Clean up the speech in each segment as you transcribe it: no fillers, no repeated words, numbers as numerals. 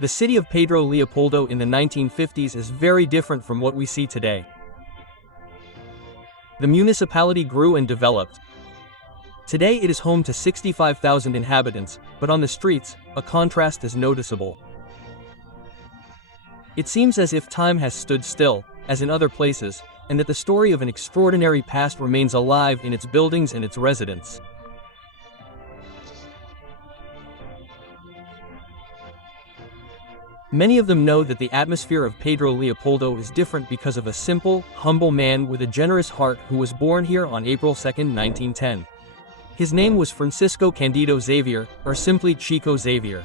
The city of Pedro Leopoldo in the 1950s is very different from what we see today. The municipality grew and developed. Today it is home to 65,000 inhabitants, but on the streets, a contrast is noticeable. It seems as if time has stood still, as in other places, and that the story of an extraordinary past remains alive in its buildings and its residents. Many of them know that the atmosphere of Pedro Leopoldo is different because of a simple, humble man with a generous heart who was born here on April 2, 1910. His name was Francisco Candido Xavier, or simply Chico Xavier.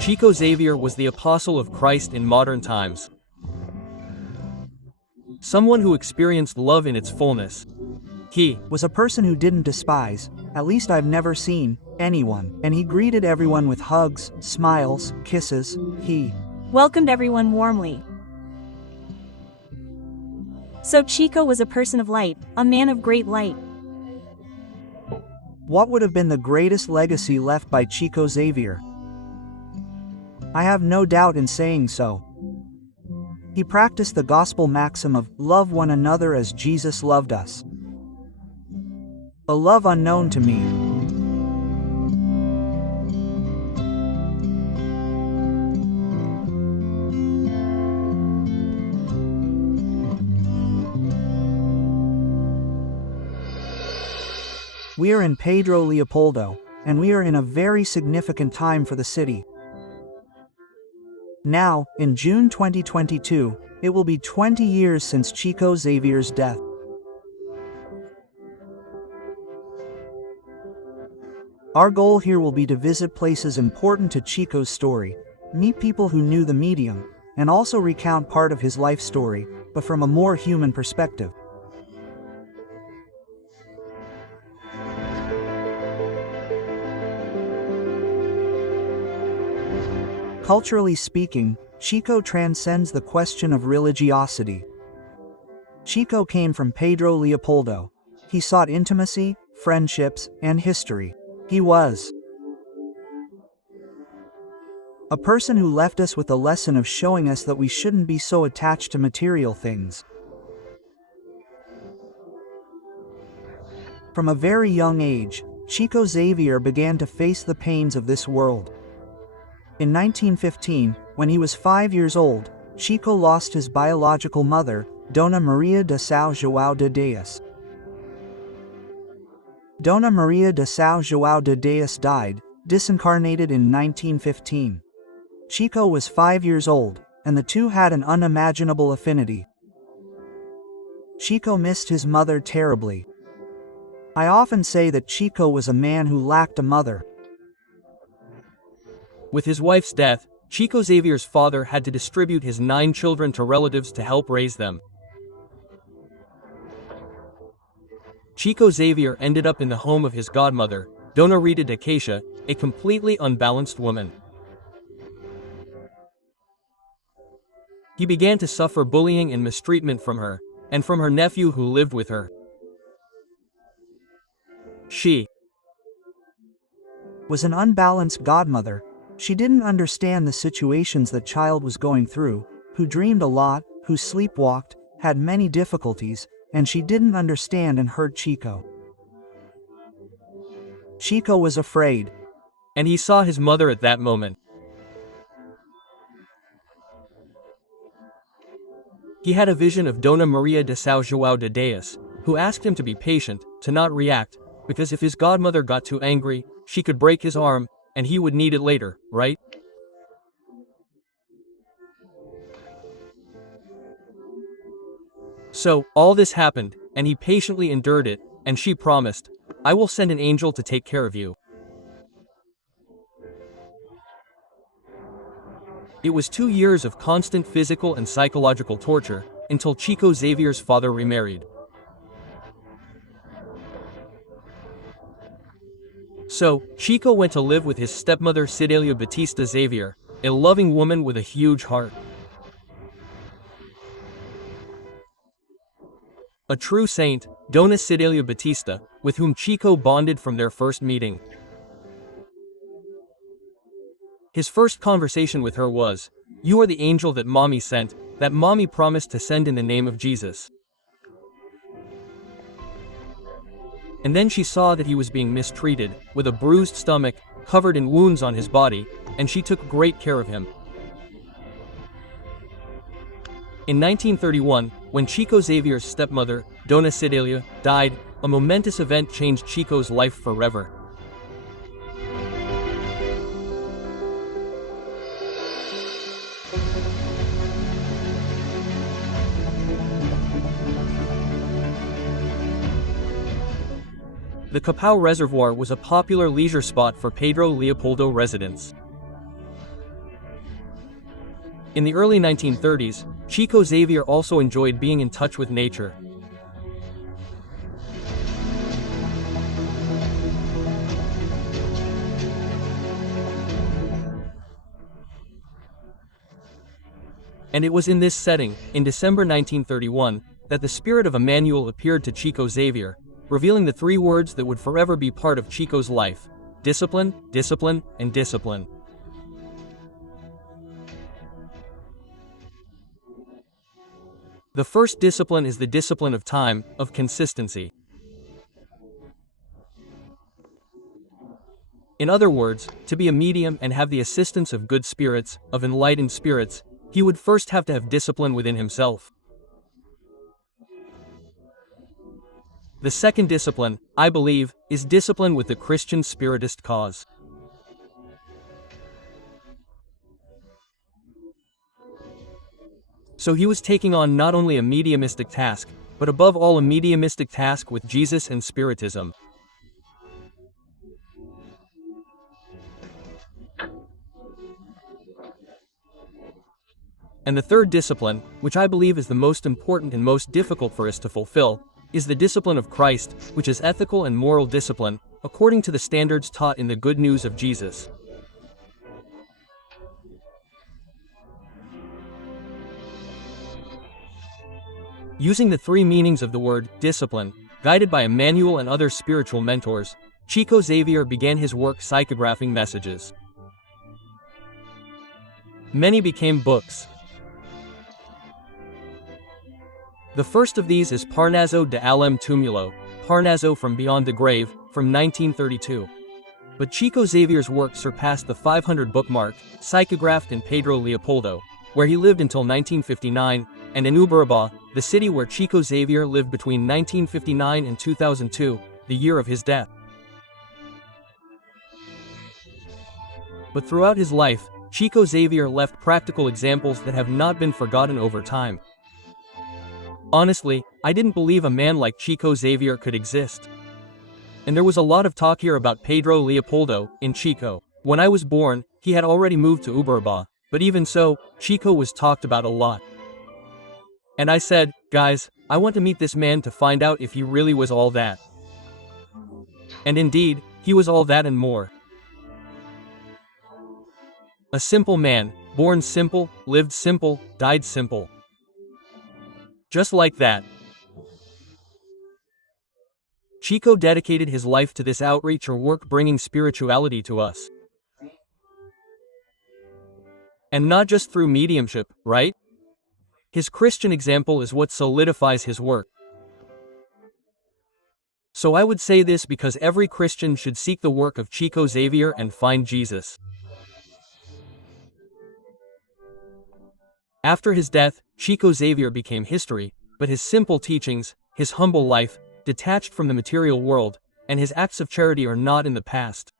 Chico Xavier was the apostle of Christ in modern times. Someone who experienced love in its fullness. He was a person who didn't despise, at least I've never seen, anyone, and he greeted everyone with hugs, smiles, kisses. He welcomed everyone warmly. So Chico was a person of light, a man of great light. What would have been the greatest legacy left by Chico Xavier? I have no doubt in saying so. He practiced the gospel maxim of, love one another as Jesus loved us. A love unknown to me. We are in Pedro Leopoldo, and we are in a very significant time for the city. Now, in June 2022, it will be 20 years since Chico Xavier's death. Our goal here will be to visit places important to Chico's story, meet people who knew the medium, and also recount part of his life story, but from a more human perspective. Culturally speaking, Chico transcends the question of religiosity. Chico came from Pedro Leopoldo. He sought intimacy, friendships, and history. He was a person who left us with a lesson of showing us that we shouldn't be so attached to material things. From a very young age, Chico Xavier began to face the pains of this world. In 1915, when he was 5 years old, Chico lost his biological mother, Dona Maria de São João de Deus. Dona Maria de São João de Deus died, disincarnated in 1915. Chico was 5 years old, and the two had an unimaginable affinity. Chico missed his mother terribly. I often say that Chico was a man who lacked a mother. With his wife's death, Chico Xavier's father had to distribute his 9 children to relatives to help raise them. Chico Xavier ended up in the home of his godmother, Dona Rita de Caixa, a completely unbalanced woman. He began to suffer bullying and mistreatment from her, and from her nephew who lived with her. She was an unbalanced godmother. She didn't understand the situations the child was going through, who dreamed a lot, who sleepwalked, had many difficulties, and she didn't understand and hurt Chico. Chico was afraid. And he saw his mother at that moment. He had a vision of Dona Maria de São João de Deus, who asked him to be patient, to not react, because if his godmother got too angry, she could break his arm, and he would need it later, right? So, all this happened, and he patiently endured it, and she promised, I will send an angel to take care of you. It was 2 years of constant physical and psychological torture, until Chico Xavier's father remarried. So, Chico went to live with his stepmother Cidelia Batista Xavier, a loving woman with a huge heart. a true saint, Dona Cidelia Batista, with whom Chico bonded from their first meeting. His first conversation with her was, "You are the angel that Mommy sent, that Mommy promised to send in the name of Jesus." And then she saw that he was being mistreated, with a bruised stomach, covered in wounds on his body, and she took great care of him. In 1931, when Chico Xavier's stepmother, Dona Cidelia, died, a momentous event changed Chico's life forever. The Capao Reservoir was a popular leisure spot for Pedro Leopoldo residents. In the early 1930s, Chico Xavier also enjoyed being in touch with nature. And it was in this setting, in December 1931, that the spirit of Emmanuel appeared to Chico Xavier, revealing the three words that would forever be part of Chico's life: discipline, discipline, and discipline. The first discipline is the discipline of time, of consistency. In other words, to be a medium and have the assistance of good spirits, of enlightened spirits, he would first have to have discipline within himself. The second discipline, I believe, is discipline with the Christian Spiritist cause. So he was taking on not only a mediumistic task, but above all a mediumistic task with Jesus and Spiritism. And the third discipline, which I believe is the most important and most difficult for us to fulfill, is the discipline of Christ, which is ethical and moral discipline, according to the standards taught in the Good News of Jesus. Using the three meanings of the word discipline, guided by Emmanuel and other spiritual mentors, Chico Xavier began his work psychographing messages. Many became books. The first of these is Parnaso de Alem Tumulo, Parnaso from Beyond the Grave, from 1932. But Chico Xavier's work surpassed the 500-book mark, psychographed in Pedro Leopoldo, where he lived until 1959, and in Uberaba, the city where Chico Xavier lived between 1959 and 2002, the year of his death. But throughout his life, Chico Xavier left practical examples that have not been forgotten over time. Honestly, I didn't believe a man like Chico Xavier could exist. And there was a lot of talk here about Pedro Leopoldo, in Chico. When I was born, he had already moved to Uberaba, but even so, Chico was talked about a lot. And I said, guys, I want to meet this man to find out if he really was all that. And indeed, he was all that and more. A simple man, born simple, lived simple, died simple. Just like that. Chico dedicated his life to this outreach or work bringing spirituality to us. And not just through mediumship, right? His Christian example is what solidifies his work. So I would say this because every Christian should seek the work of Chico Xavier and find Jesus. After his death, Chico Xavier became history, but his simple teachings, his humble life, detached from the material world, and his acts of charity are not in the past.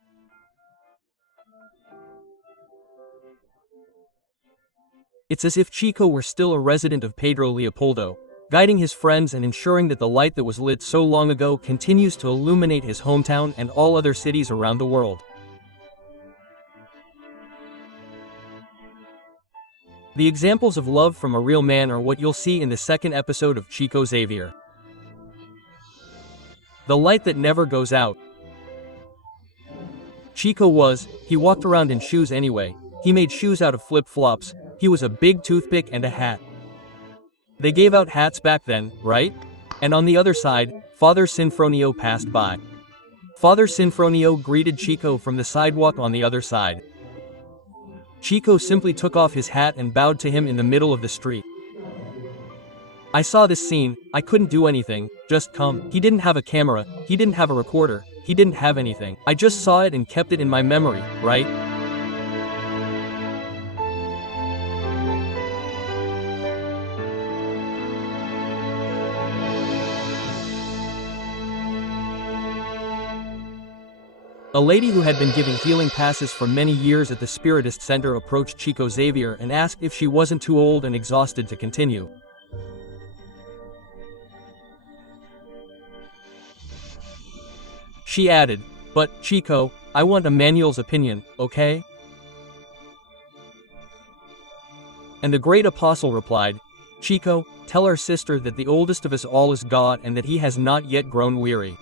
It's as if Chico were still a resident of Pedro Leopoldo, guiding his friends and ensuring that the light that was lit so long ago continues to illuminate his hometown and all other cities around the world. The examples of love from a real man are what you'll see in the second episode of Chico Xavier. The light that never goes out. Chico he walked around in shoes anyway. He made shoes out of flip-flops. He was a big toothpick and a hat. They gave out hats back then, right? And on the other side, Father Sinfronio passed by. Father Sinfronio greeted Chico from the sidewalk on the other side. Chico simply took off his hat and bowed to him in the middle of the street. I saw this scene, I couldn't do anything, just come. He didn't have a camera, he didn't have a recorder, he didn't have anything. I just saw it and kept it in my memory, right? A lady who had been giving healing passes for many years at the Spiritist Center approached Chico Xavier and asked if she wasn't too old and exhausted to continue. She added, "But, Chico, I want Emmanuel's opinion, okay?" And the great apostle replied, "Chico, tell our sister that the oldest of us all is God and that he has not yet grown weary."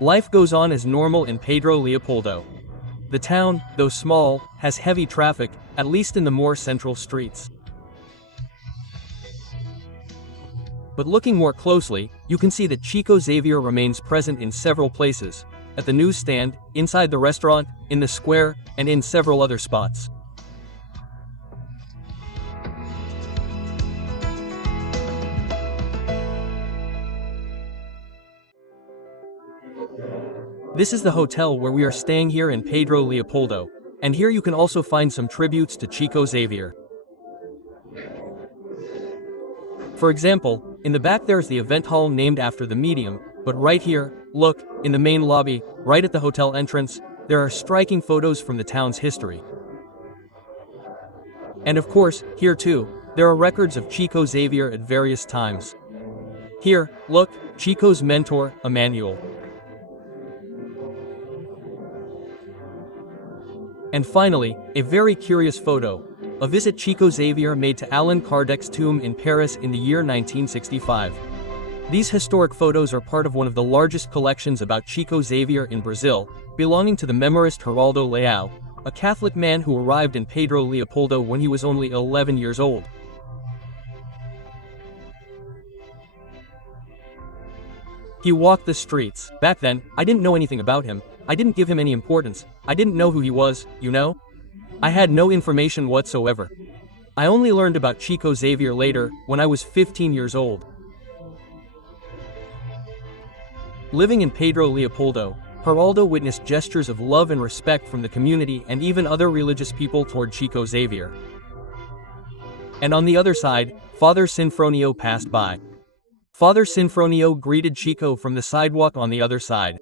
Life goes on as normal in Pedro Leopoldo. The town, though small, has heavy traffic, at least in the more central streets. But looking more closely, you can see that Chico Xavier remains present in several places: at the newsstand, inside the restaurant, in the square, and in several other spots. This is the hotel where we are staying here in Pedro Leopoldo, and here you can also find some tributes to Chico Xavier. For example, in the back there's the event hall named after the medium, but right here, look, in the main lobby, right at the hotel entrance, there are striking photos from the town's history. And of course, here too, there are records of Chico Xavier at various times. Here, look, Chico's mentor, Emmanuel. And finally, a very curious photo, a visit Chico Xavier made to Allan Kardec's tomb in Paris in the year 1965. These historic photos are part of one of the largest collections about Chico Xavier in Brazil, belonging to the memorist Geraldo Leão, a Catholic man who arrived in Pedro Leopoldo when he was only 11 years old. He walked the streets. Back then, I didn't know anything about him. I didn't give him any importance. I didn't know who he was, you know? I had no information whatsoever. I only learned about Chico Xavier later, when I was 15 years old. Living in Pedro Leopoldo, Geraldo witnessed gestures of love and respect from the community and even other religious people toward Chico Xavier. And on the other side, Father Sinfronio passed by. Father Sinfronio greeted Chico from the sidewalk on the other side.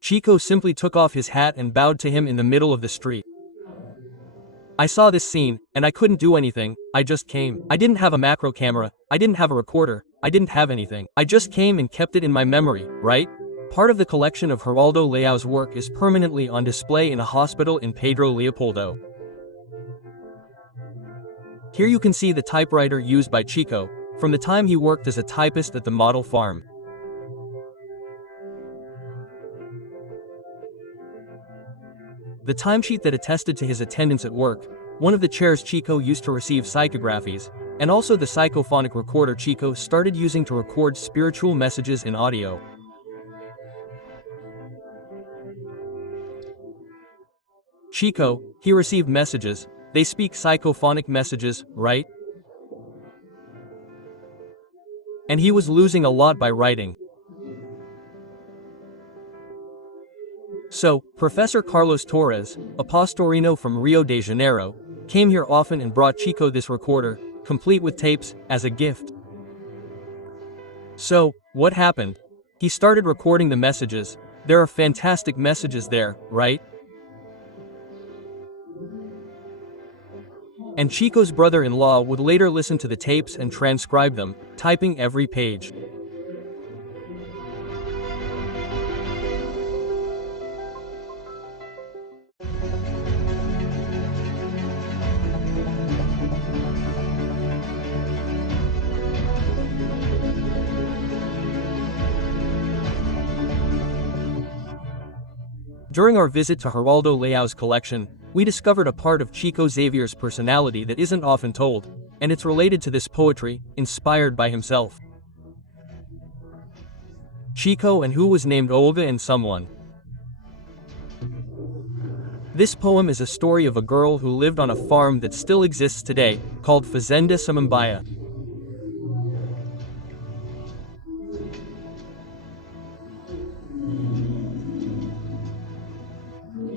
Chico simply took off his hat and bowed to him in the middle of the street. I saw this scene, and I couldn't do anything, I just came. I didn't have a macro camera, I didn't have a recorder, I didn't have anything. I just came and kept it in my memory, right? Part of the collection of Geraldo Leão's work is permanently on display in a hospital in Pedro Leopoldo. Here you can see the typewriter used by Chico, from the time he worked as a typist at the model farm. The timesheet that attested to his attendance at work, one of the chairs Chico used to receive psychographies, and also the psychophonic recorder Chico started using to record spiritual messages in audio. Chico, he received messages, they speak psychophonic messages, right? And he was losing a lot by writing. So, Professor Carlos Torres, a pastorino from Rio de Janeiro, came here often and brought Chico this recorder, complete with tapes, as a gift. So, what happened? He started recording the messages. There are fantastic messages there, right? And Chico's brother-in-law would later listen to the tapes and transcribe them, typing every page. During our visit to Geraldo Leão's collection, we discovered a part of Chico Xavier's personality that isn't often told, and it's related to this poetry, inspired by himself. Chico and who was named Olga and someone. This poem is a story of a girl who lived on a farm that still exists today, called Fazenda Samambaia.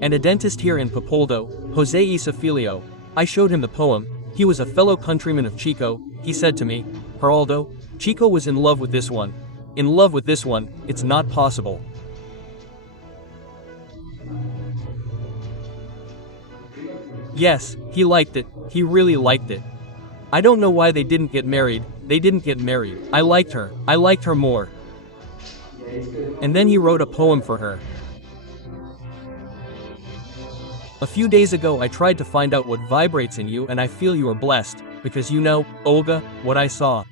And a dentist here in Leopoldo, Jose Isa Filio, I showed him the poem. He was a fellow countryman of Chico. He said to me, Geraldo, Chico was in love with this one. In love with this one, it's not possible. Yes, he liked it, he really liked it. I don't know why they didn't get married, I liked her more. And then he wrote a poem for her. A few days ago I tried to find out what vibrates in you and I feel you are blessed, because you know, Olga, what I saw.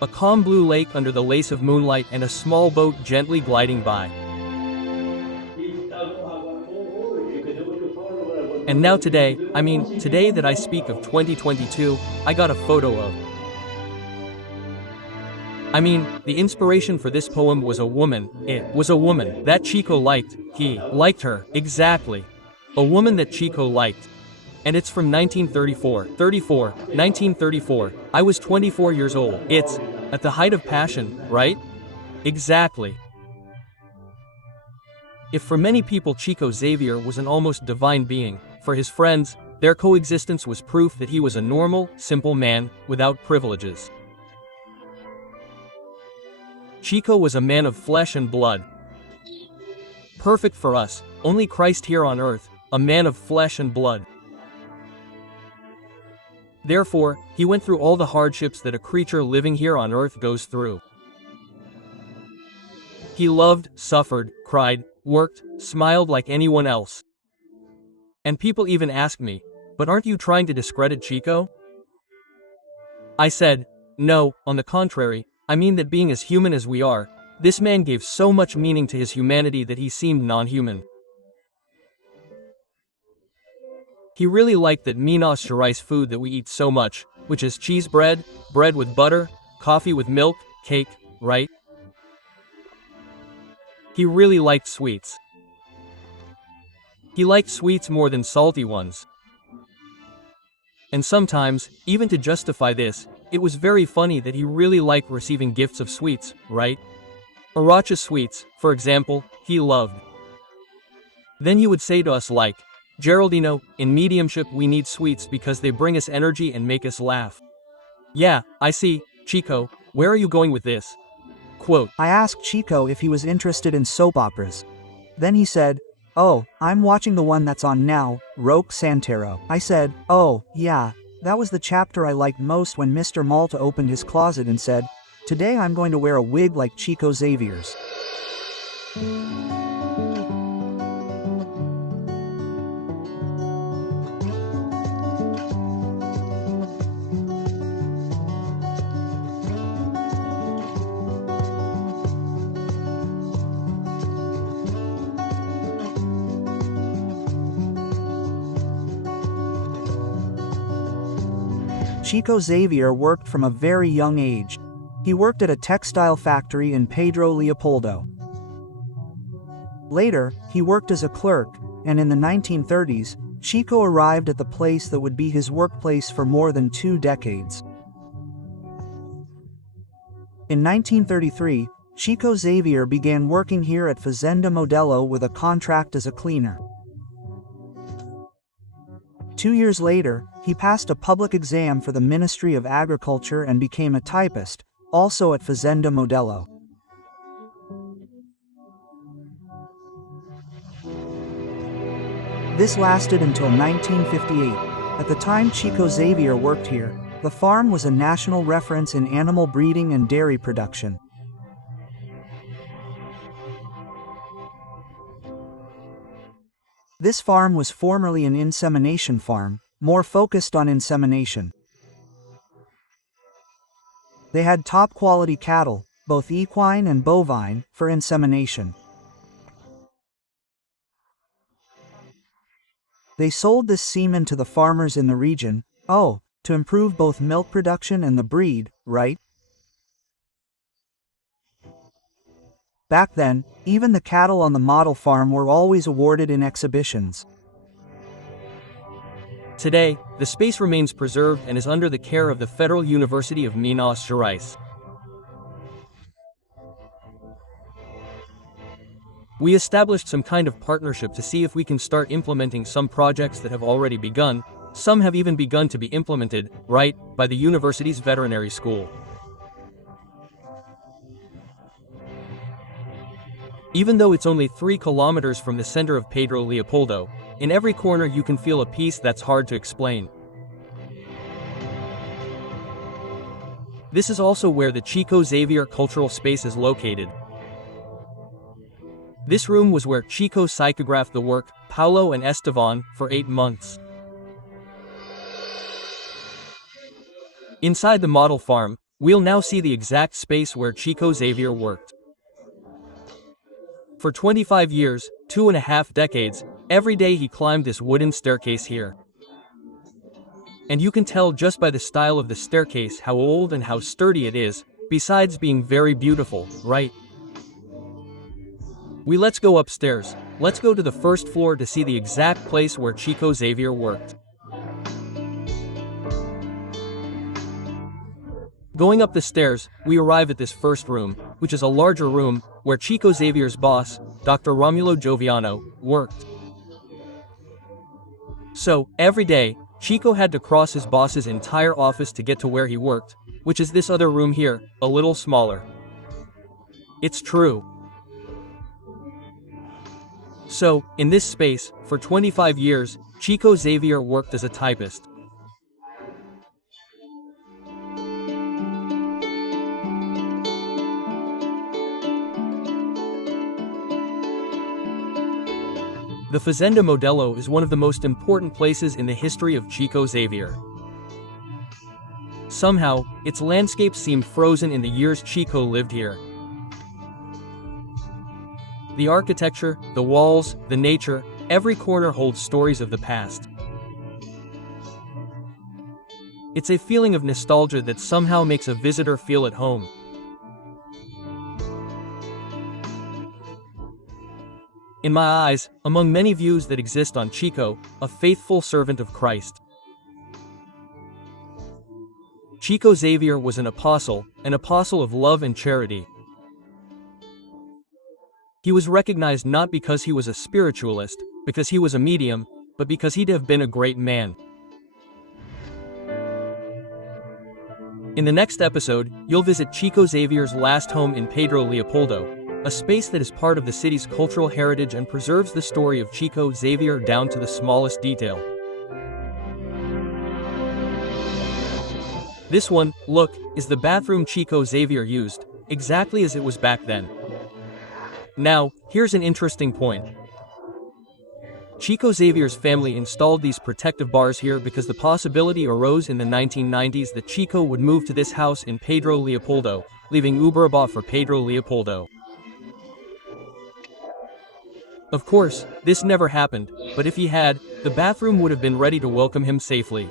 A calm blue lake under the lace of moonlight and a small boat gently gliding by. And now today that I speak of 2022, I got a photo of. The inspiration for this poem was a woman. It was a woman that Chico liked. He liked her, exactly. A woman that Chico liked. And it's from 1934. I was 24 years old. It's at the height of passion, right? Exactly. If for many people Chico Xavier was an almost divine being, for his friends, their coexistence was proof that he was a normal, simple man, without privileges. Chico was a man of flesh and blood. Perfect for us, only Christ here on earth, a man of flesh and blood. Therefore, he went through all the hardships that a creature living here on earth goes through. He loved, suffered, cried, worked, smiled like anyone else. And people even asked me, but aren't you trying to discredit Chico? I said, no, on the contrary, I mean that being as human as we are, this man gave so much meaning to his humanity that he seemed non-human. He really liked that Minas Gerais food that we eat so much, which is cheese bread, bread with butter, coffee with milk, cake, right? He really liked sweets. He liked sweets more than salty ones. And sometimes, even to justify this, it was very funny that he really liked receiving gifts of sweets, right? Aracha sweets, for example, he loved. Then he would say to us like, Geraldino, in mediumship we need sweets because they bring us energy and make us laugh. Yeah, I see, Chico, where are you going with this? Quote, I asked Chico if he was interested in soap operas. Then he said, "Oh, I'm watching the one that's on now, Roque Santero." I said, "Oh, yeah, that was the chapter I liked most when Mr. Malta opened his closet and said, 'Today I'm going to wear a wig like Chico Xavier's.'" Chico Xavier worked from a very young age. He worked at a textile factory in Pedro Leopoldo. Later, he worked as a clerk, and in the 1930s, Chico arrived at the place that would be his workplace for more than 2 decades. In 1933, Chico Xavier began working here at Fazenda Modelo with a contract as a cleaner. 2 years later, he passed a public exam for the Ministry of Agriculture and became a typist, also at Fazenda Modelo. This lasted until 1958. At the time Chico Xavier worked here, the farm was a national reference in animal breeding and dairy production. This farm was formerly an insemination farm, more focused on insemination. They had top-quality cattle, both equine and bovine, for insemination. They sold this semen to the farmers in the region, to improve both milk production and the breed, right? Back then, even the cattle on the model farm were always awarded in exhibitions. Today, the space remains preserved and is under the care of the Federal University of Minas Gerais. We established some kind of partnership to see if we can start implementing some projects that have already begun. Some have even begun to be implemented, right, by the university's veterinary school. Even though it's only 3 kilometers from the center of Pedro Leopoldo, in every corner you can feel a peace that's hard to explain. This is also where the Chico Xavier Cultural Space is located. This room was where Chico psychographed the work, Paulo and Estevan, for 8 months. Inside the model farm, we'll now see the exact space where Chico Xavier worked. For 25 years, 2.5 decades, every day he climbed this wooden staircase here. And you can tell just by the style of the staircase how old and how sturdy it is, besides being very beautiful, right? Let's go upstairs. Let's go to the first floor to see the exact place where Chico Xavier worked. Going up the stairs, we arrive at this first room, which is a larger room, where Chico Xavier's boss, Dr. Romulo Joviano, worked. So, every day, Chico had to cross his boss's entire office to get to where he worked, which is this other room here, a little smaller. It's true. So, in this space, for 25 years, Chico Xavier worked as a typist. The Fazenda Modelo is one of the most important places in the history of Chico Xavier. Somehow, its landscapes seem frozen in the years Chico lived here. The architecture, the walls, the nature, every corner holds stories of the past. It's a feeling of nostalgia that somehow makes a visitor feel at home. In my eyes, among many views that exist on Chico, a faithful servant of Christ. Chico Xavier was an apostle of love and charity. He was recognized not because he was a spiritualist, because he was a medium, but because he'd have been a great man. In the next episode, you'll visit Chico Xavier's last home in Pedro Leopoldo, a space that is part of the city's cultural heritage and preserves the story of Chico Xavier down to the smallest detail. This one, look, is the bathroom Chico Xavier used, exactly as it was back then. Now, here's an interesting point. Chico Xavier's family installed these protective bars here because the possibility arose in the 1990s that Chico would move to this house in Pedro Leopoldo, leaving Uberaba for Pedro Leopoldo. Of course, this never happened, but if he had, the bathroom would have been ready to welcome him safely.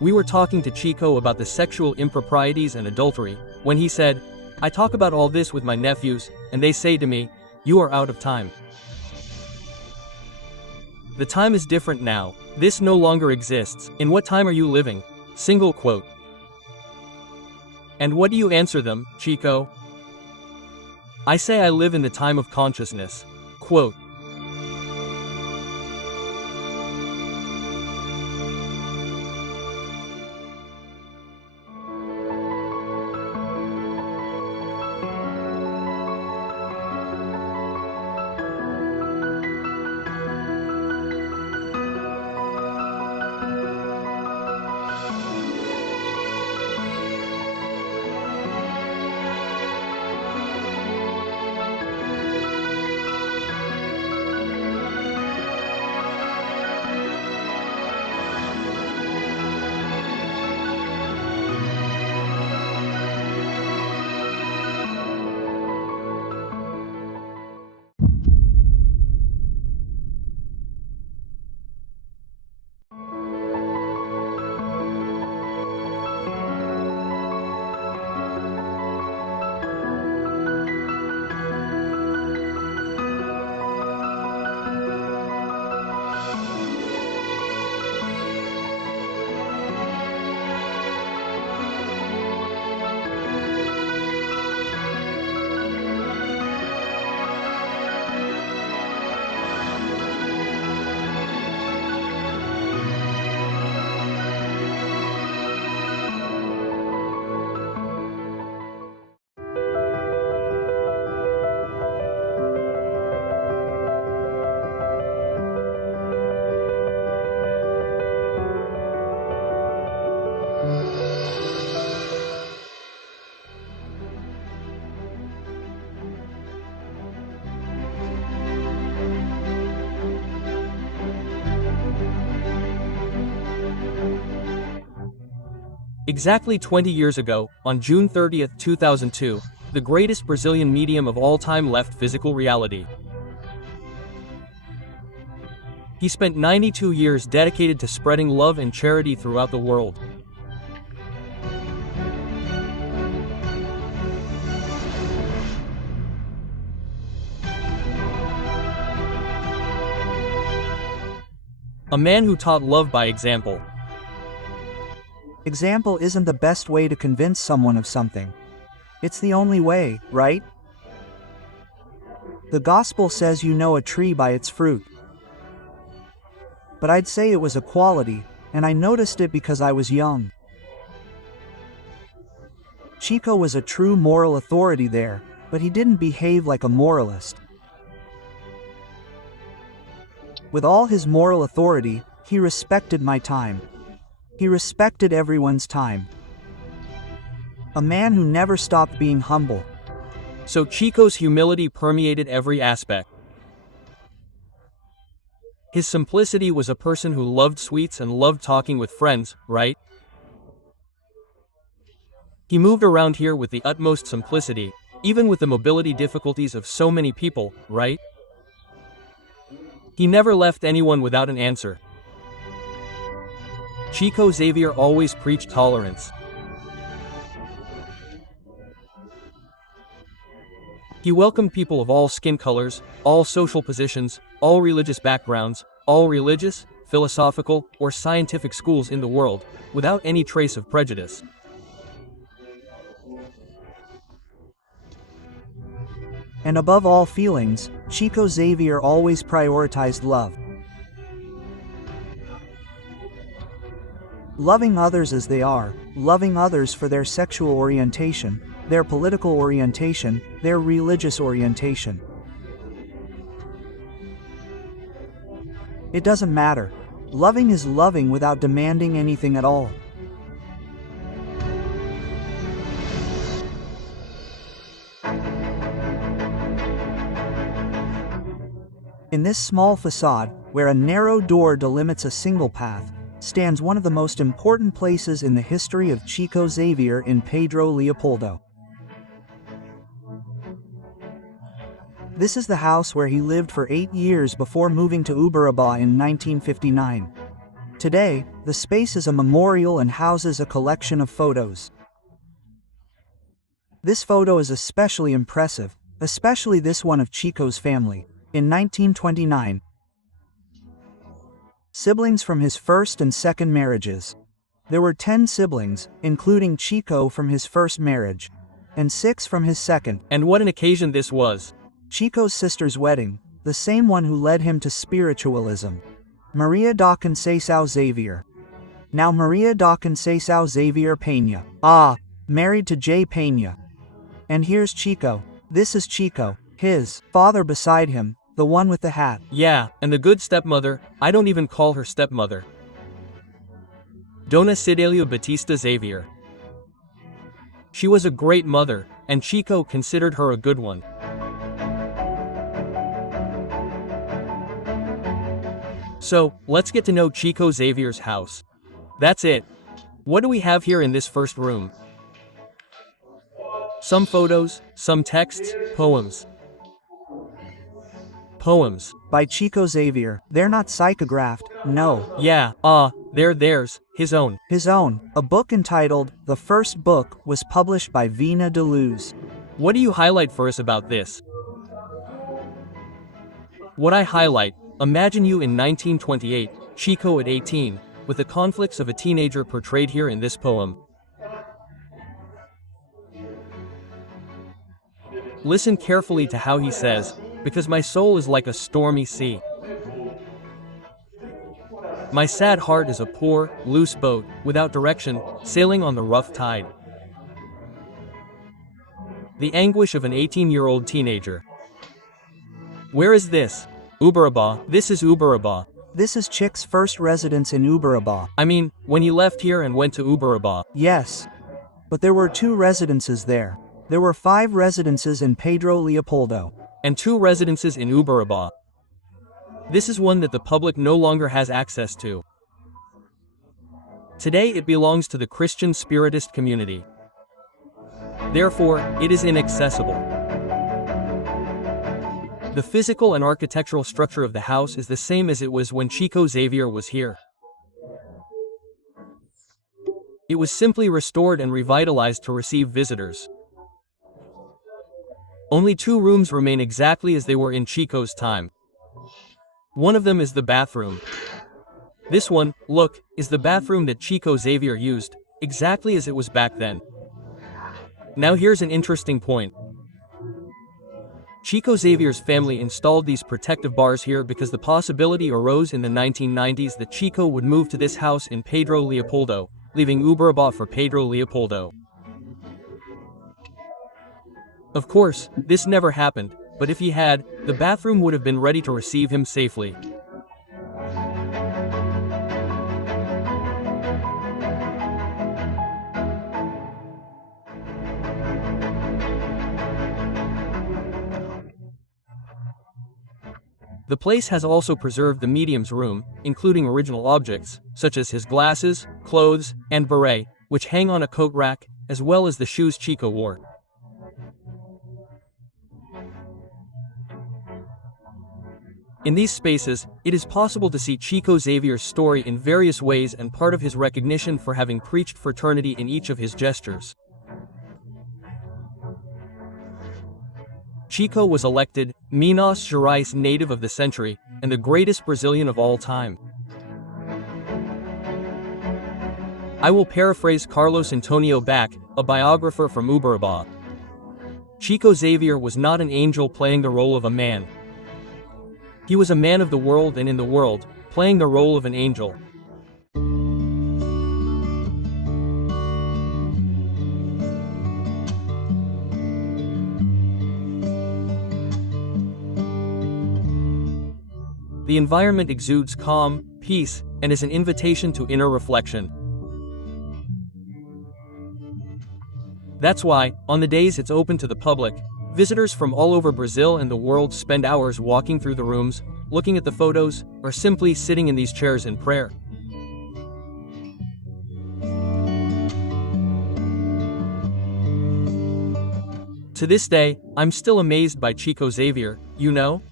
We were talking to Chico about the sexual improprieties and adultery, when he said, "I talk about all this with my nephews, and they say to me, 'You are out of time.' The time is different now, this no longer exists, in what time are you living?" Single quote. And what do you answer them, Chico? I say I live in the time of consciousness. Quote. Exactly 20 years ago, on June 30, 2002, the greatest Brazilian medium of all time left physical reality. He spent 92 years dedicated to spreading love and charity throughout the world. A man who taught love by example. Example isn't the best way to convince someone of something. It's the only way, right? The gospel says you know a tree by its fruit. But I'd say it was a quality, and I noticed it because I was young. Chico was a true moral authority there, but he didn't behave like a moralist. With all his moral authority, he respected my time. He respected everyone's time. A man who never stopped being humble. So Chico's humility permeated every aspect. His simplicity was a person who loved sweets and loved talking with friends, right? He moved around here with the utmost simplicity, even with the mobility difficulties of so many people, right? He never left anyone without an answer. Chico Xavier always preached tolerance. He welcomed people of all skin colors, all social positions, all religious backgrounds, all religious, philosophical, or scientific schools in the world, without any trace of prejudice. And above all feelings, Chico Xavier always prioritized love. Loving others as they are, loving others for their sexual orientation, their political orientation, their religious orientation. It doesn't matter. Loving is loving without demanding anything at all. In this small facade, where a narrow door delimits a single path, stands one of the most important places in the history of Chico Xavier in Pedro Leopoldo. This is the house where he lived for 8 years before moving to Uberaba in 1959. Today, the space is a memorial and houses a collection of photos. This photo is especially impressive, especially this one of Chico's family. In 1929, siblings from his first and second marriages. There were 10 siblings, including Chico from his first marriage, and 6 from his second. And what an occasion this was! Chico's sister's wedding, the same one who led him to spiritualism. Maria da Conceição Xavier. Now Maria da Conceição Xavier Peña. Married to J. Peña. And here's Chico. This is Chico, his father beside him, the one with the hat. Yeah, and the good stepmother. I don't even call her stepmother. Dona Cidelio Batista Xavier. She was a great mother, and Chico considered her a good one. So, let's get to know Chico Xavier's house. That's it. What do we have here in this first room? Some photos, some texts, poems. Poems. By Chico Xavier. They're not psychographed, no. Yeah, they're theirs, his own. His own. A book entitled, The First Book, was published by Vina de Luz. What do you highlight for us about this? What I highlight, imagine you in 1928, Chico at 18, with the conflicts of a teenager portrayed here in this poem. Listen carefully to how he says, because my soul is like a stormy sea. My sad heart is a poor, loose boat, without direction, sailing on the rough tide. The anguish of an 18-year-old teenager. Where is this? Uberaba. This is Uberaba. This is Chick's first residence in Uberaba. I mean, when he left here and went to Uberaba. Yes. But there were 2 residences there. There were 5 residences in Pedro Leopoldo. And 2 residences in Uberaba. This is one that the public no longer has access to. Today it belongs to the Christian Spiritist community. Therefore, it is inaccessible. The physical and architectural structure of the house is the same as it was when Chico Xavier was here. It was simply restored and revitalized to receive visitors. Only 2 rooms remain exactly as they were in Chico's time. One of them is the bathroom. This one, look, is the bathroom that Chico Xavier used, exactly as it was back then. Now here's an interesting point. Chico Xavier's family installed these protective bars here because the possibility arose in the 1990s that Chico would move to this house in Pedro Leopoldo, leaving Uberaba for Pedro Leopoldo. Of course, this never happened, but if he had, the bathroom would have been ready to receive him safely. The place has also preserved the medium's room, including original objects, such as his glasses, clothes, and beret, which hang on a coat rack, as well as the shoes Chico wore. In these spaces, it is possible to see Chico Xavier's story in various ways and part of his recognition for having preached fraternity in each of his gestures. Chico was elected Minas Gerais Native of the Century and the greatest Brazilian of all time. I will paraphrase Carlos Antonio Bach, a biographer from Uberaba. Chico Xavier was not an angel playing the role of a man. He was a man of the world and in the world, playing the role of an angel. The environment exudes calm, peace, and is an invitation to inner reflection. That's why, on the days it's open to the public, visitors from all over Brazil and the world spend hours walking through the rooms, looking at the photos, or simply sitting in these chairs in prayer. To this day, I'm still amazed by Chico Xavier, you know?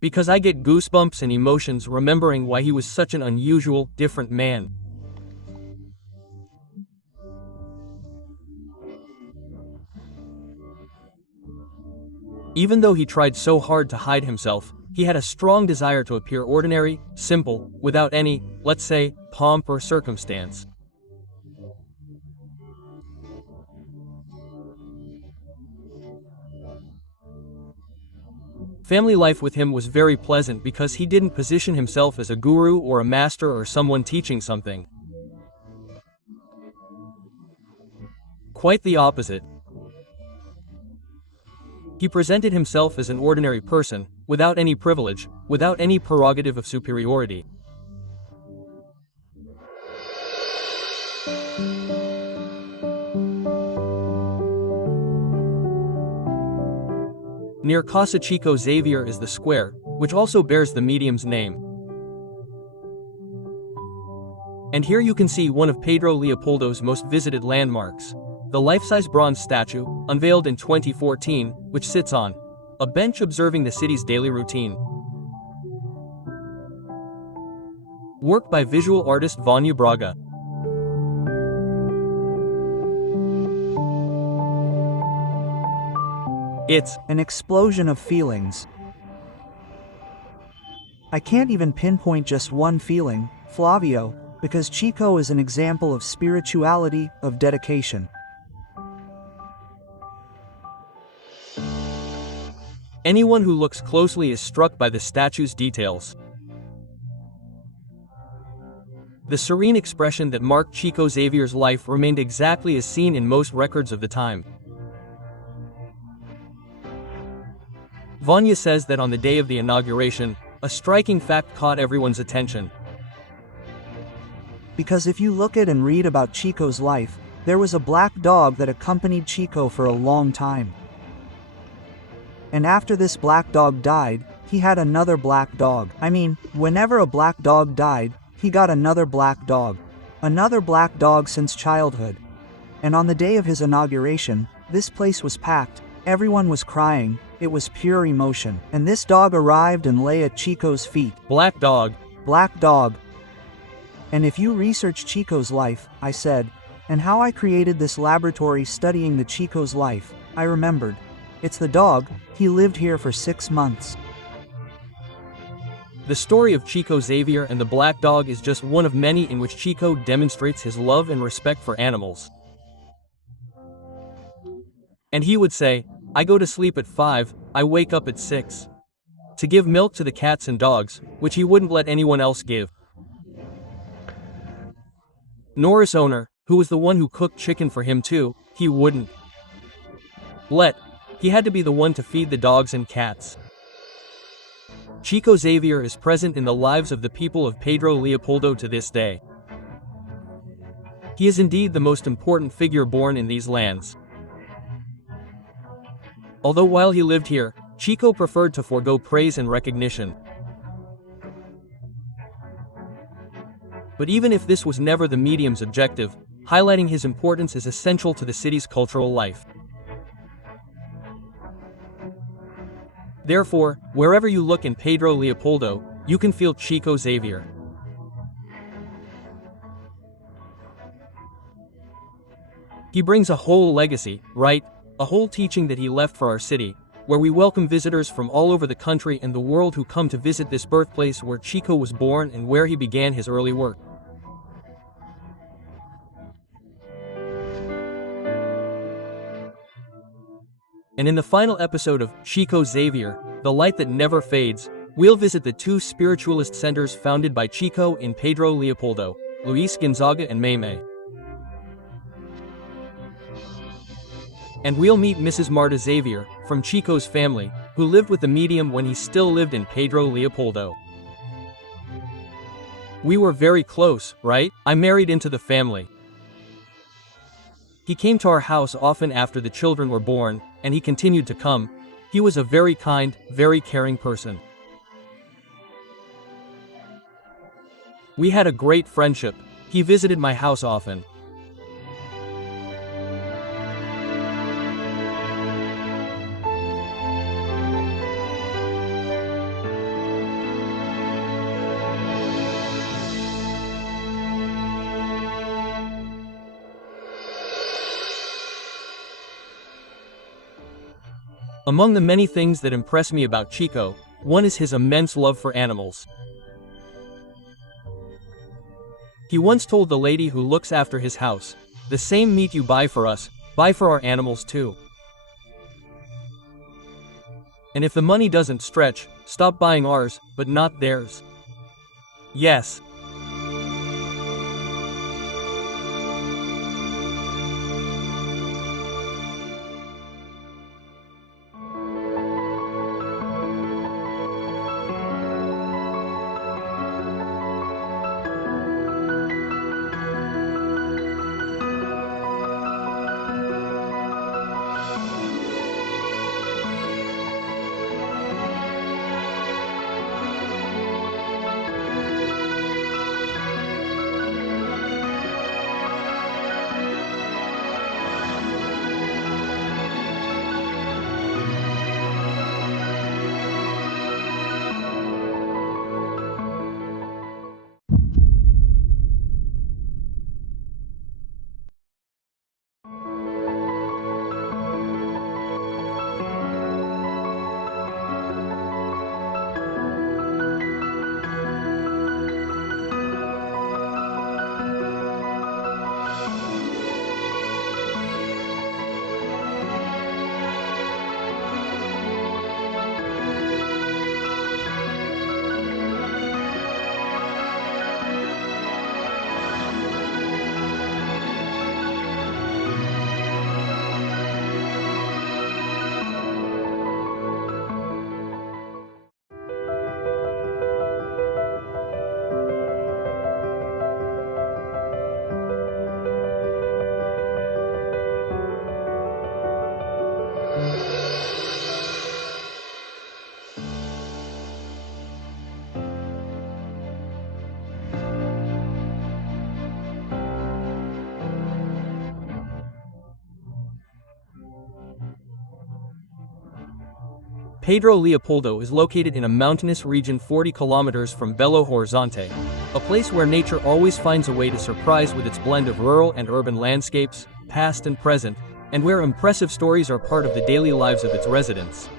Because I get goosebumps and emotions remembering why he was such an unusual, different man. Even though he tried so hard to hide himself, he had a strong desire to appear ordinary, simple, without any, let's say, pomp or circumstance. Family life with him was very pleasant because he didn't position himself as a guru or a master or someone teaching something. Quite the opposite. He presented himself as an ordinary person, without any privilege, without any prerogative of superiority. Near Casa Chico Xavier is the square, which also bears the medium's name. And here you can see one of Pedro Leopoldo's most visited landmarks, the life-size bronze statue, unveiled in 2014, which sits on a bench observing the city's daily routine. Work by visual artist Vânia Braga. It's an explosion of feelings. I can't even pinpoint just one feeling, Flavio, because Chico is an example of spirituality, of dedication. Anyone who looks closely is struck by the statue's details. The serene expression that marked Chico Xavier's life remained exactly as seen in most records of the time. Vânia says that on the day of the inauguration, a striking fact caught everyone's attention. Because if you look at and read about Chico's life, there was a black dog that accompanied Chico for a long time. And after this black dog died, he had another black dog. I mean, whenever a black dog died, he got another black dog. Another black dog since childhood. And on the day of his inauguration, this place was packed, everyone was crying, it was pure emotion. And this dog arrived and lay at Chico's feet. Black dog. Black dog. And if you research Chico's life, I said, and how I created this laboratory studying the Chico's life, I remembered. It's the dog, he lived here for 6 months. The story of Chico Xavier and the black dog is just one of many in which Chico demonstrates his love and respect for animals. And he would say, I go to sleep at 5, I wake up at 6. To give milk to the cats and dogs, which he wouldn't let anyone else give. Nor his owner, who was the one who cooked chicken for him too, he wouldn't let. He had to be the one to feed the dogs and cats. Chico Xavier is present in the lives of the people of Pedro Leopoldo to this day. He is indeed the most important figure born in these lands. Although while he lived here, Chico preferred to forego praise and recognition. But even if this was never the medium's objective, highlighting his importance is essential to the city's cultural life. Therefore, wherever you look in Pedro Leopoldo, you can feel Chico Xavier. He brings a whole legacy, right? A whole teaching that he left for our city, where we welcome visitors from all over the country and the world who come to visit this birthplace where Chico was born and where he began his early work. And in the final episode of Chico Xavier, The Light That Never Fades, we'll visit the two spiritualist centers founded by Chico in Pedro Leopoldo, Luis Gonzaga and Meimei. And we'll meet Mrs. Marta Xavier, from Chico's family, who lived with the medium when he still lived in Pedro Leopoldo. We were very close, right? I married into the family. He came to our house often after the children were born, and he continued to come. He was a very kind, very caring person. We had a great friendship. He visited my house often. Among the many things that impress me about Chico, one is his immense love for animals. He once told the lady who looks after his house, "The same meat you buy for us, buy for our animals too. And if the money doesn't stretch, stop buying ours, but not theirs." Yes. Pedro Leopoldo is located in a mountainous region 40 kilometers from Belo Horizonte, a place where nature always finds a way to surprise with its blend of rural and urban landscapes, past and present, and where impressive stories are part of the daily lives of its residents.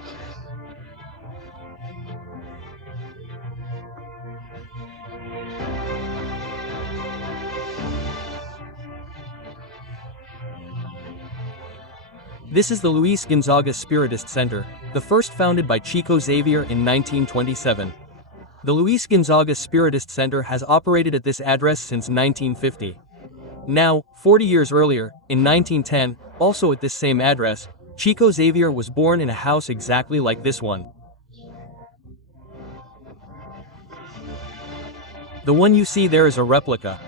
This is the Luis Gonzaga Spiritist Center, the first founded by Chico Xavier in 1927. The Luis Gonzaga Spiritist Center has operated at this address since 1950. Now, 40 years earlier, in 1910, also at this same address, Chico Xavier was born in a house exactly like this one. The one you see there is a replica.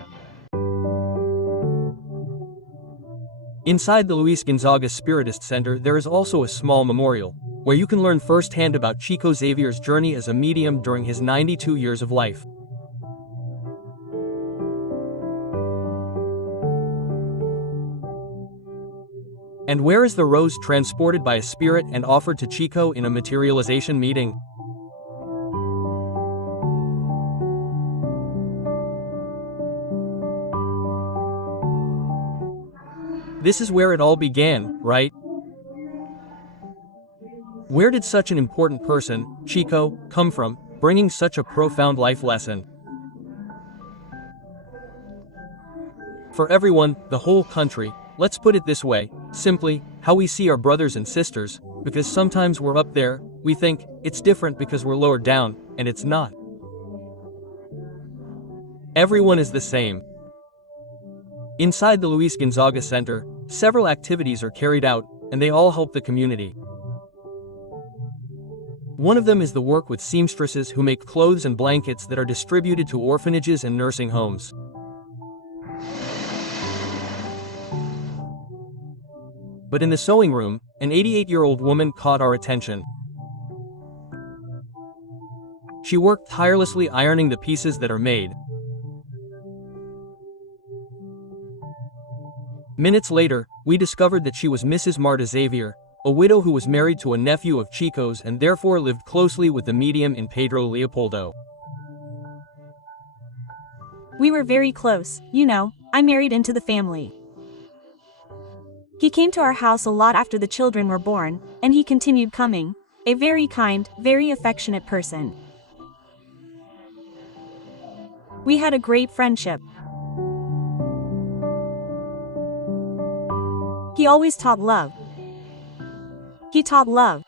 Inside the Luis Gonzaga Spiritist Center there is also a small memorial, where you can learn firsthand about Chico Xavier's journey as a medium during his 92 years of life. And where is the rose transported by a spirit and offered to Chico in a materialization meeting? This is where it all began, right? Where did such an important person, Chico, come from, bringing such a profound life lesson? For everyone, the whole country, let's put it this way, simply, how we see our brothers and sisters, because sometimes we're up there, we think, it's different because we're lower down, and it's not. Everyone is the same. Inside the Luis Gonzaga Center, several activities are carried out, and they all help the community. One of them is the work with seamstresses who make clothes and blankets that are distributed to orphanages and nursing homes. But in the sewing room, an 88-year-old woman caught our attention. She worked tirelessly ironing the pieces that are made. Minutes later, we discovered that she was Mrs. Marta Xavier, a widow who was married to a nephew of Chico's and therefore lived closely with the medium in Pedro Leopoldo. We were very close, you know, I married into the family. He came to our house a lot after the children were born, and he continued coming. A very kind, very affectionate person. We had a great friendship. He always taught love. He taught love.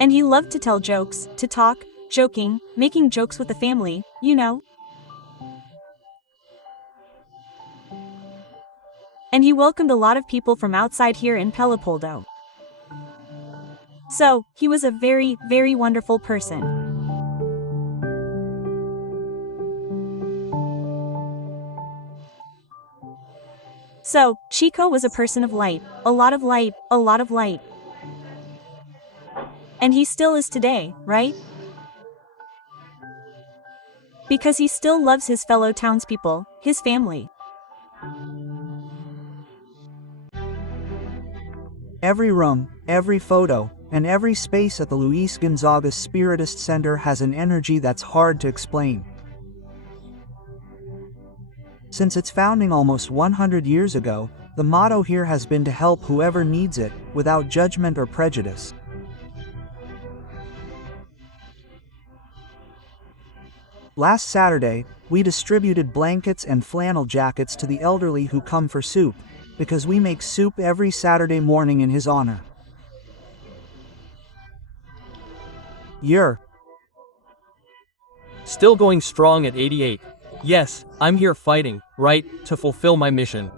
And he loved to tell jokes, to talk, joking, making jokes with the family, you know. And he welcomed a lot of people from outside here in Leopoldo. So, he was a very, very wonderful person. So, Chico was a person of light, a lot of light, a lot of light. And he still is today, right? Because he still loves his fellow townspeople, his family. Every room, every photo, and every space at the Luis Gonzaga Spiritist Center has an energy that's hard to explain. Since its founding almost 100 years ago, the motto here has been to help whoever needs it, without judgment or prejudice. Last Saturday, we distributed blankets and flannel jackets to the elderly who come for soup, because we make soup every Saturday morning in his honor. You're still going strong at 88. Yes, I'm here fighting, right, to fulfill my mission.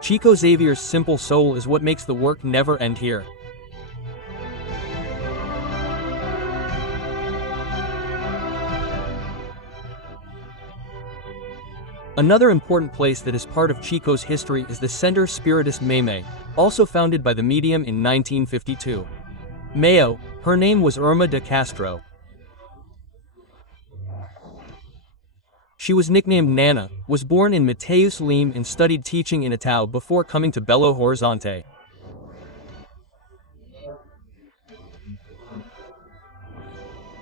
Chico Xavier's simple soul is what makes the work never end here. Another important place that is part of Chico's history is the Center Spiritist Meimei, also founded by the medium in 1952. Mayo, her name was Irma de Castro. She was nicknamed Nana, was born in Mateus Lima and studied teaching in Itau before coming to Belo Horizonte.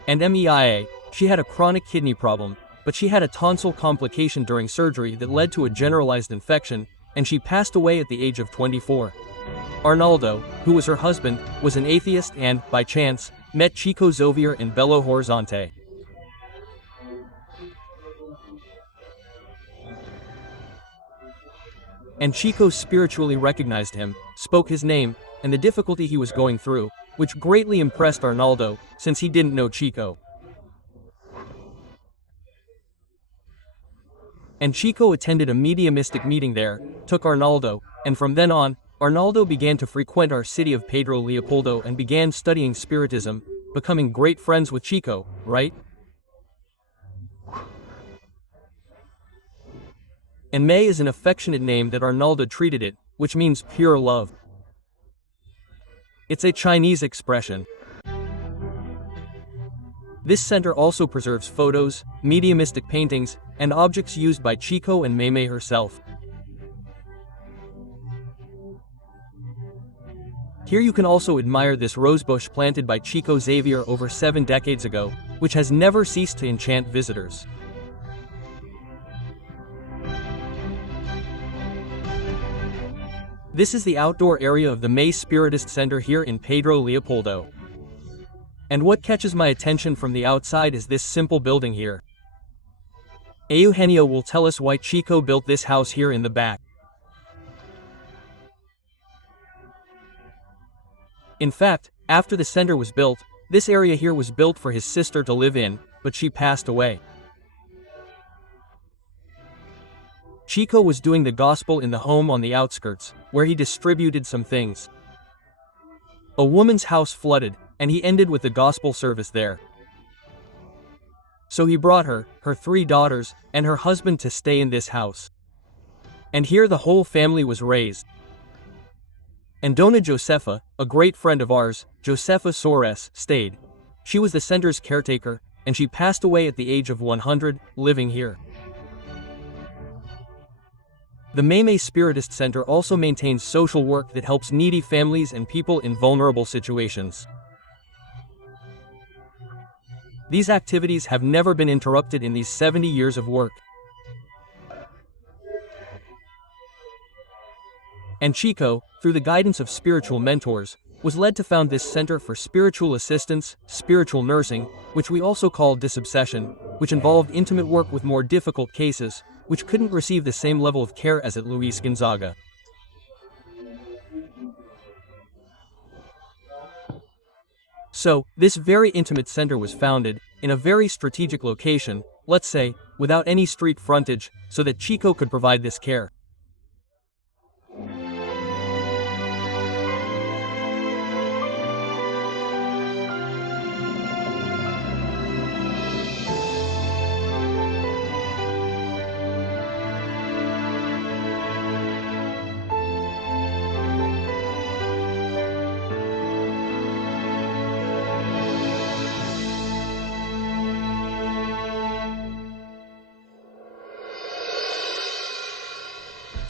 And MEIA, she had a chronic kidney problem, but she had a tonsil complication during surgery that led to a generalized infection, and she passed away at the age of 24. Arnaldo, who was her husband, was an atheist and, by chance, met Chico Xavier in Belo Horizonte. And Chico spiritually recognized him, spoke his name, and the difficulty he was going through, which greatly impressed Arnaldo, since he didn't know Chico. And Chico attended a mediumistic meeting there, took Arnaldo, and from then on, Arnaldo began to frequent our city of Pedro Leopoldo and began studying Spiritism, becoming great friends with Chico, right? And May is an affectionate name that Arnaldo treated it, which means pure love. It's a Chinese expression. This center also preserves photos, mediumistic paintings, and objects used by Chico and Meimei herself. Here you can also admire this rosebush planted by Chico Xavier over 7 decades ago, which has never ceased to enchant visitors. This is the outdoor area of the Meimei Spiritist Center here in Pedro Leopoldo. And what catches my attention from the outside is this simple building here. Eugenio will tell us why Chico built this house here in the back. In fact, after the center was built, this area here was built for his sister to live in, but she passed away. Chico was doing the gospel in the home on the outskirts, where he distributed some things. A woman's house flooded, and he ended with the gospel service there. So he brought her 3 daughters, and her husband to stay in this house. And here the whole family was raised. And Dona Josefa, a great friend of ours, Josefa Soares, stayed. She was the center's caretaker, and she passed away at the age of 100, living here. The Meimei Spiritist Center also maintains social work that helps needy families and people in vulnerable situations. These activities have never been interrupted in these 70 years of work. And Chico, through the guidance of spiritual mentors, was led to found this Center for Spiritual Assistance, Spiritual Nursing, which we also call disobsession, which involved intimate work with more difficult cases, which couldn't receive the same level of care as at Luis Gonzaga. So, this very intimate center was founded, in a very strategic location, let's say, without any street frontage, so that Chico could provide this care.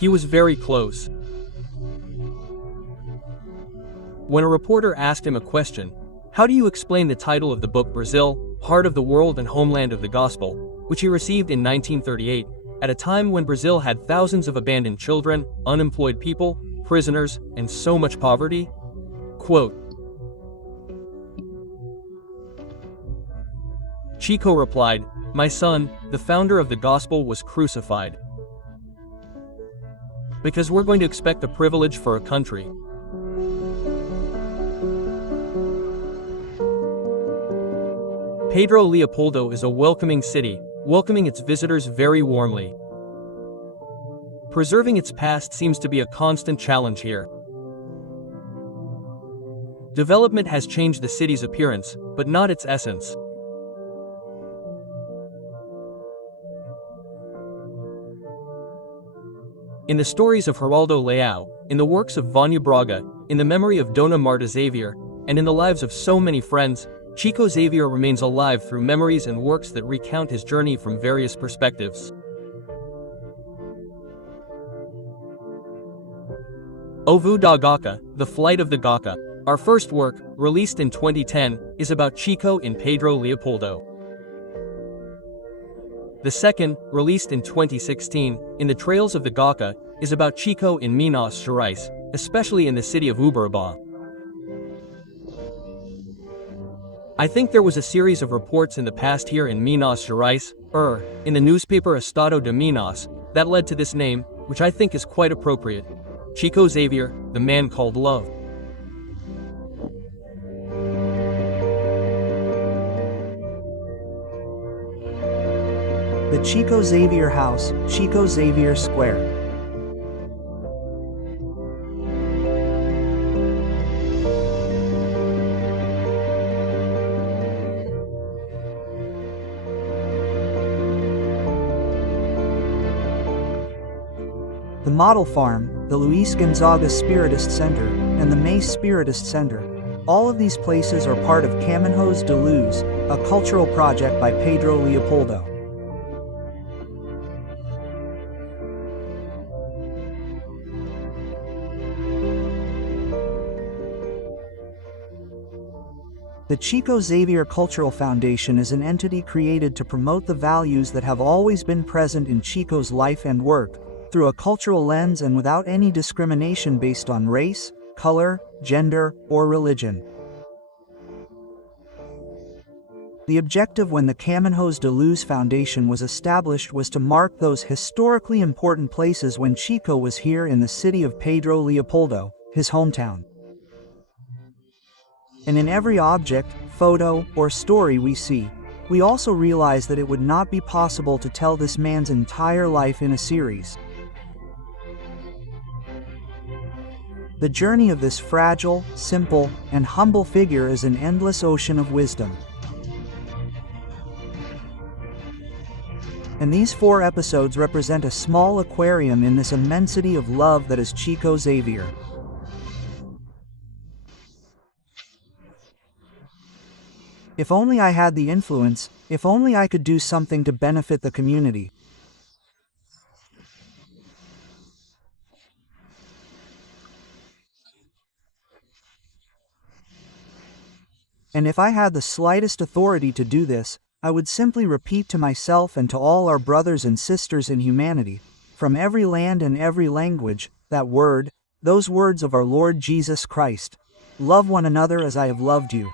He was very close. When a reporter asked him a question, "How do you explain the title of the book Brazil, Heart of the World and Homeland of the Gospel," which he received in 1938, at a time when Brazil had thousands of abandoned children, unemployed people, prisoners, and so much poverty? Quote, Chico replied, "My son, the founder of the gospel was crucified. Because we're going to expect a privilege for a country." Pedro Leopoldo is a welcoming city, welcoming its visitors very warmly. Preserving its past seems to be a constant challenge here. Development has changed the city's appearance, but not its essence. In the stories of Geraldo Leão, in the works of Vânia Braga, in the memory of Dona Marta Xavier, and in the lives of so many friends, Chico Xavier remains alive through memories and works that recount his journey from various perspectives. Ovu da Gaca, The Flight of the Gaca, our first work, released in 2010, is about Chico in Pedro Leopoldo. The second, released in 2016, In the Trails of the Gaca, is about Chico in Minas Gerais, especially in the city of Uberaba. I think there was a series of reports in the past here in Minas Gerais, in the newspaper Estado de Minas, that led to this name, which I think is quite appropriate. Chico Xavier, the man called love. The Chico Xavier House, Chico Xavier Square. The Model Farm, the Luis Gonzaga Spiritist Center, and the Meimei Spiritist Center. All of these places are part of Caminhos de Luz, a cultural project by Pedro Leopoldo. The Chico Xavier Cultural Foundation is an entity created to promote the values that have always been present in Chico's life and work, through a cultural lens and without any discrimination based on race, color, gender, or religion. The objective when the Camões de Luz Foundation was established was to mark those historically important places when Chico was here in the city of Pedro Leopoldo, his hometown. And in every object, photo, or story we see, we also realize that it would not be possible to tell this man's entire life in a series. The journey of this fragile, simple, and humble figure is an endless ocean of wisdom. And these 4 episodes represent a small aquarium in this immensity of love that is Chico Xavier. If only I had the influence, if only I could do something to benefit the community. And if I had the slightest authority to do this, I would simply repeat to myself and to all our brothers and sisters in humanity, from every land and every language, that word, those words of our Lord Jesus Christ. Love one another as I have loved you.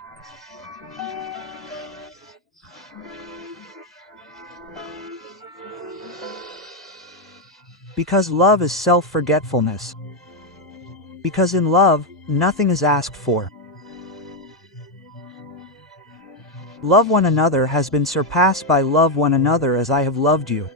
Because love is self-forgetfulness. Because in love, nothing is asked for. Love one another has been surpassed by love one another as I have loved you.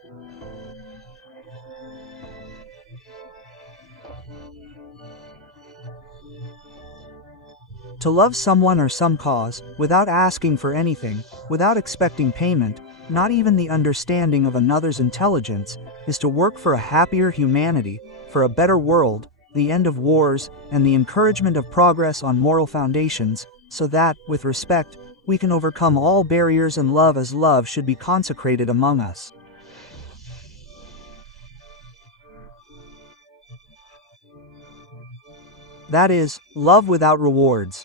To love someone or some cause, without asking for anything, without expecting payment, not even the understanding of another's intelligence, is to work for a happier humanity, for a better world, the end of wars, and the encouragement of progress on moral foundations, so that, with respect, we can overcome all barriers and love as love should be consecrated among us. That is, love without rewards.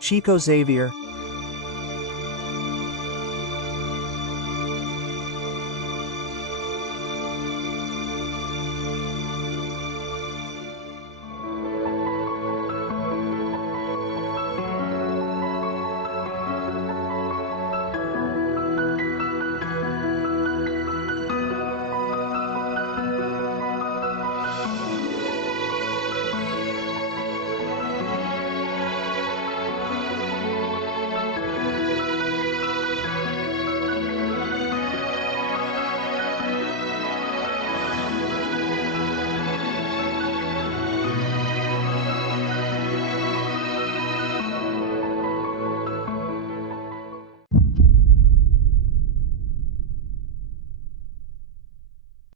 Chico Xavier,